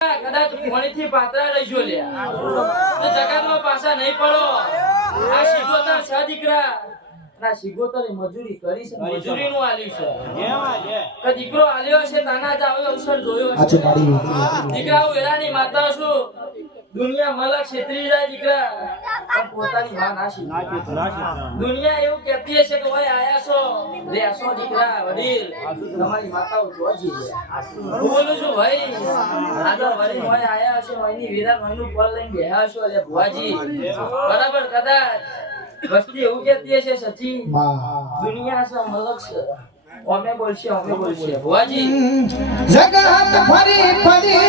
કદાચ પાણીથી પાતળા રહીશો લ્યા તો જગતમાં પાછા નહીં પડો આ શિગોતર છે દીકરા ના શિગોતર મજૂરી કરી છે મજૂરી નું આલ્યું છે કે દીકરો આલ્યો છે તાના જ આવ્યો અવસર જોયો છે દીકરા હું વેરાની માતા છું દુનિયા મલક છેતરી જાય દીકરા પણ પોતાની માં નાશી દુનિયા એવું કહેતી હશે કે ભાઈ આયા છો લેશો દીકરા વડીલ તમારી માતાઓ જોજી હું બોલું છું ભાઈ આગળ વળી ભાઈ આયા છો એની વીરા મહિનું ફળ લઈને બેહા છો એટલે ભુવાજી બરાબર કદાચ વસ્તી એવું કહેતી હશે સચી દુનિયા છે મલક છે અમે બોલશે ભુવાજી જગત ફરી ફરી